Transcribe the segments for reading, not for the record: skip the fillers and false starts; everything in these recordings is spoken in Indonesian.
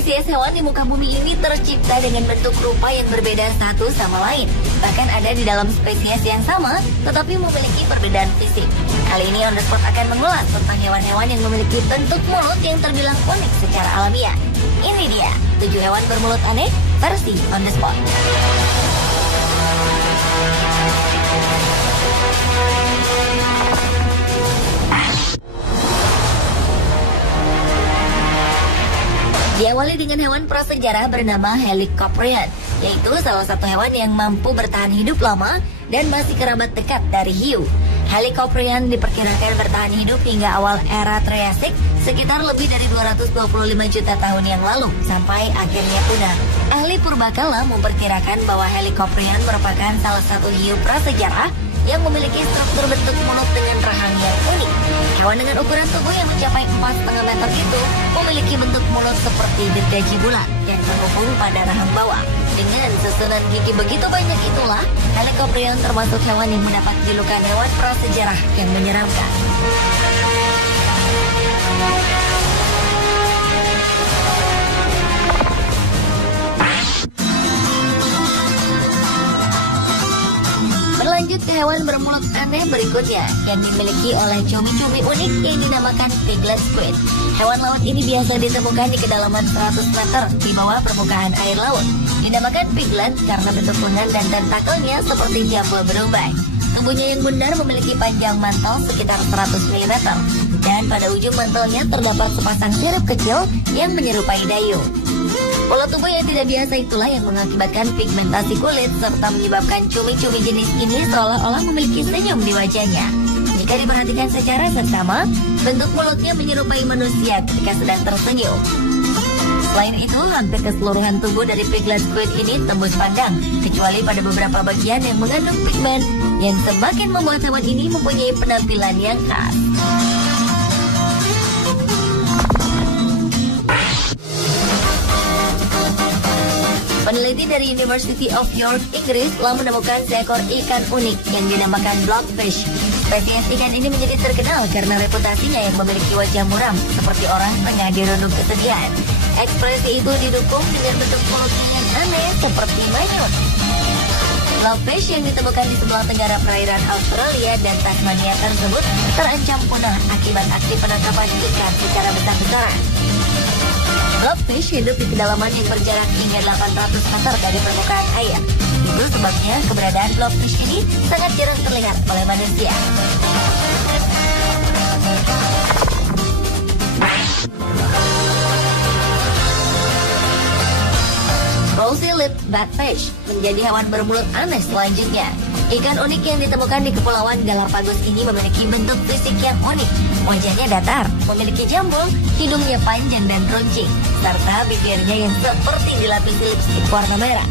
spesies hewan di muka bumi ini tercipta dengan bentuk rupa yang berbeda satu sama lain. Bahkan ada di dalam spesies yang sama, tetapi memiliki perbedaan fisik. Kali ini On The Spot akan mengulas tentang hewan-hewan yang memiliki bentuk mulut yang terbilang unik secara alamiah. Ini dia, 7 hewan bermulut aneh versi On The Spot. Diawali dengan hewan prasejarah bernama Helicoprion, yaitu salah satu hewan yang mampu bertahan hidup lama dan masih kerabat dekat dari hiu. Helicoprion diperkirakan bertahan hidup hingga awal era Triasik, sekitar lebih dari 225 juta tahun yang lalu, sampai akhirnya punah. Ahli purbakala memperkirakan bahwa Helicoprion merupakan salah satu hiu prasejarah yang memiliki struktur bentuk mulut dengan rahang yang unik. Hewan dengan ukuran tubuh yang mencapai 4,5 meter itu memiliki bentuk mulut seperti gergaji bulat yang terhubung pada rahang bawah. Dengan susunan gigi begitu banyak itulah, Helicoprion termasuk hewan yang mendapat julukan hewan prasejarah yang menyeramkan. Berlanjut ke hewan bermulut aneh berikutnya yang dimiliki oleh cumi-cumi unik yang dinamakan piglet squid. Hewan laut ini biasa ditemukan di kedalaman 100 meter di bawah permukaan air laut. Dinamakan piglet karena bentuk lengan dan tentakelnya seperti jambul berubah. Tubuhnya yang bundar memiliki panjang mantel sekitar 100 mm dan pada ujung mantelnya terdapat sepasang sirip kecil yang menyerupai dayung. Pola tubuh yang tidak biasa itulah yang mengakibatkan pigmentasi kulit serta menyebabkan cumi-cumi jenis ini seolah-olah memiliki senyum di wajahnya. Jika diperhatikan secara seksama, bentuk mulutnya menyerupai manusia ketika sedang tersenyum. Selain itu, hampir keseluruhan tubuh dari piglet squid ini tembus pandang, kecuali pada beberapa bagian yang mengandung pigmen yang semakin membuat hewan ini mempunyai penampilan yang khas. Peneliti dari University of York, Inggris telah menemukan seekor ikan unik yang dinamakan blobfish. Spesies ikan ini menjadi terkenal karena reputasinya yang memiliki wajah muram, seperti orang tengah dirundung kesedihan. Ekspresi itu didukung dengan bentuk mulutnya yang aneh seperti manyun. Blobfish yang ditemukan di sebelah tenggara perairan Australia dan Tasmania tersebut terancam punah akibat aksi penangkapan ikan secara besar-besaran. Blobfish hidup di kedalaman yang berjarak hingga 800 meter dari permukaan air. Itu sebabnya keberadaan blobfish ini sangat jarang terlihat oleh manusia. Rosy-lipped batfish menjadi hewan bermulut aneh selanjutnya. Ikan unik yang ditemukan di Kepulauan Galapagos ini memiliki bentuk fisik yang unik. Wajahnya datar, memiliki jambul, hidungnya panjang dan runcing, serta bibirnya yang seperti dilapisi lipstik warna merah.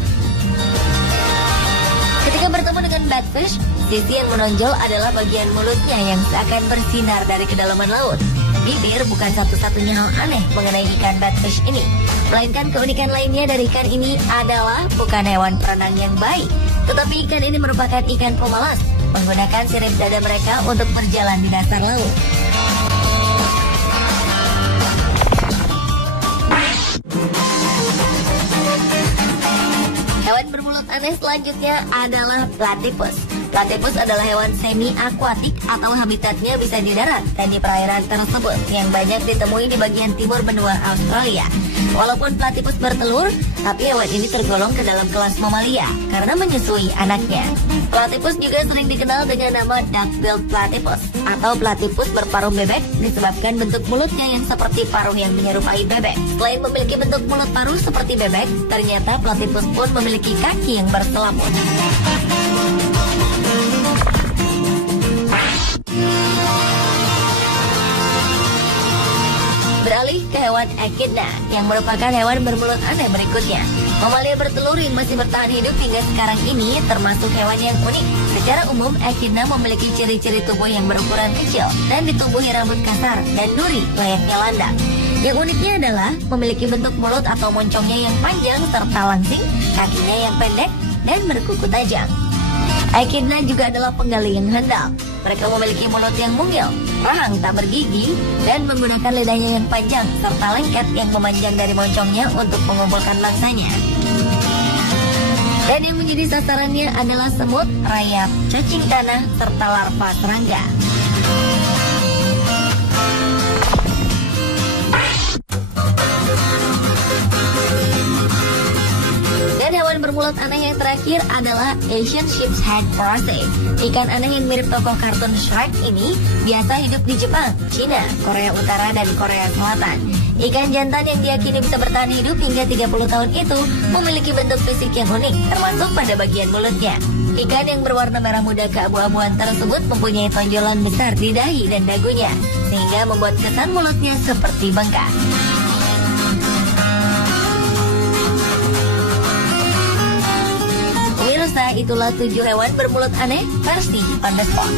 Ketika bertemu dengan batfish, sisi yang menonjol adalah bagian mulutnya yang seakan bersinar dari kedalaman laut. Bibir bukan satu-satunya hal aneh mengenai ikan batfish ini, melainkan keunikan lainnya dari ikan ini adalah bukan hewan perenang yang baik, tetapi ikan ini merupakan ikan pemalas, menggunakan sirip dada mereka untuk berjalan di dasar laut. Hewan bermulut aneh selanjutnya adalah platypus. Platypus adalah hewan semi-akuatik atau habitatnya bisa di darat dan di perairan tersebut yang banyak ditemui di bagian timur benua Australia. Walaupun platypus bertelur, tapi hewan ini tergolong ke dalam kelas mamalia karena menyusui anaknya. Platypus juga sering dikenal dengan nama duck-billed platypus atau platypus berparuh bebek disebabkan bentuk mulutnya yang seperti paruh yang menyerupai bebek. Selain memiliki bentuk mulut paruh seperti bebek, ternyata platypus pun memiliki kaki yang berselaput. Beralih ke hewan echidna yang merupakan hewan bermulut aneh berikutnya. Mamalia bertelur yang masih bertahan hidup hingga sekarang ini termasuk hewan yang unik. Secara umum, echidna memiliki ciri-ciri tubuh yang berukuran kecil dan ditumbuhi rambut kasar dan duri layaknya landak. Yang uniknya adalah memiliki bentuk mulut atau moncongnya yang panjang serta langsing, kakinya yang pendek dan berkuku tajam. Echidna juga adalah penggali yang handal. Mereka memiliki mulut yang mungil, rahang tak bergigi, dan menggunakan lidahnya yang panjang serta lengket yang memanjang dari moncongnya untuk mengumpulkan mangsanya. Dan yang menjadi sasarannya adalah semut, rayap, cacing tanah, serta larva serangga. Dan hewan bermulut aneh yang terakhir adalah Asian Sheep's Head Parasite. Ikan aneh yang mirip tokoh kartun Shrek ini biasa hidup di Jepang, Cina, Korea Utara, dan Korea Selatan. Ikan jantan yang diyakini bisa bertahan hidup hingga 30 tahun itu memiliki bentuk fisik yang unik, termasuk pada bagian mulutnya. Ikan yang berwarna merah muda keabu-abuan tersebut mempunyai tonjolan besar di dahi dan dagunya, sehingga membuat kesan mulutnya seperti bengkak. Pemirsa, itulah 7 hewan bermulut aneh versi On The Spot.